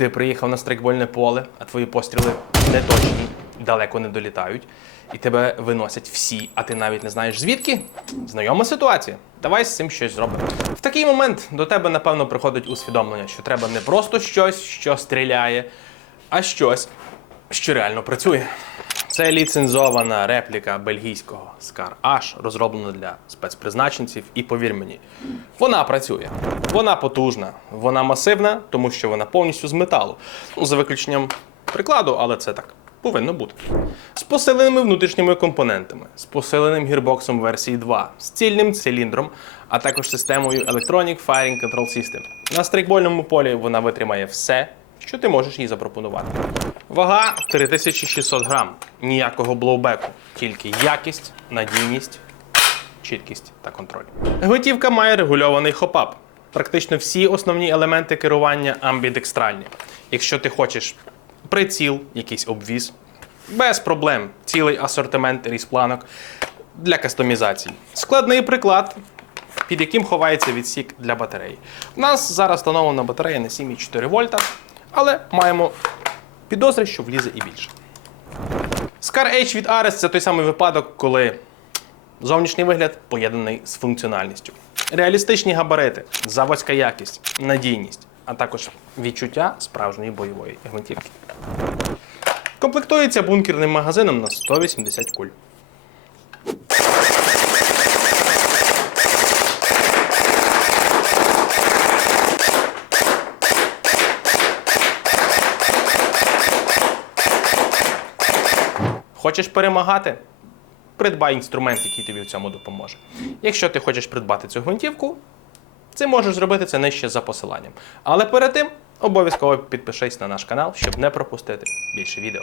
Ти приїхав на страйкбольне поле, а твої постріли не точні, далеко не долітають, і тебе виносять всі, а ти навіть не знаєш звідки. Знайома ситуація. Давай з цим щось зробимо. В такий момент до тебе, напевно, приходить усвідомлення, що треба не просто щось, що стріляє, а щось, що реально працює. Це ліцензована репліка бельгійського Scar H, розроблена для спецпризначенців, і повір мені, вона працює. Вона потужна, вона масивна, тому що вона повністю з металу. Ну, за виключенням прикладу, але це так повинно бути. З посиленими внутрішніми компонентами, з посиленим гірбоксом версії 2, з цільним циліндром, а також системою Electronic Firing Control System. На стрейкбольному полі вона витримає все, що ти можеш їй запропонувати. Вага 3600 грам. Ніякого блоубеку, тільки якість, надійність, чіткість та контроль. Гвинтівка має регульований хопап. Практично всі основні елементи керування амбідекстральні. Якщо ти хочеш приціл, якийсь обвіз, без проблем цілий асортимент різпланок для кастомізації. Складний приклад, під яким ховається відсік для батареї. У нас зараз встановлена батарея на 7,4 вольта, але маємо підозри, що влізе і більше. Scar H від Ares це той самий випадок, коли зовнішній вигляд поєднаний з функціональністю. Реалістичні габарити, заводська якість, надійність, а також відчуття справжньої бойової гвинтівки. Комплектується бункерним магазином на 180 куль. Хочеш перемагати? Придбай інструмент, який тобі в цьому допоможе. Якщо ти хочеш придбати цю гвинтівку, ти можеш зробити це нижче за посиланням. Але перед тим обов'язково підпишись на наш канал, щоб не пропустити більше відео.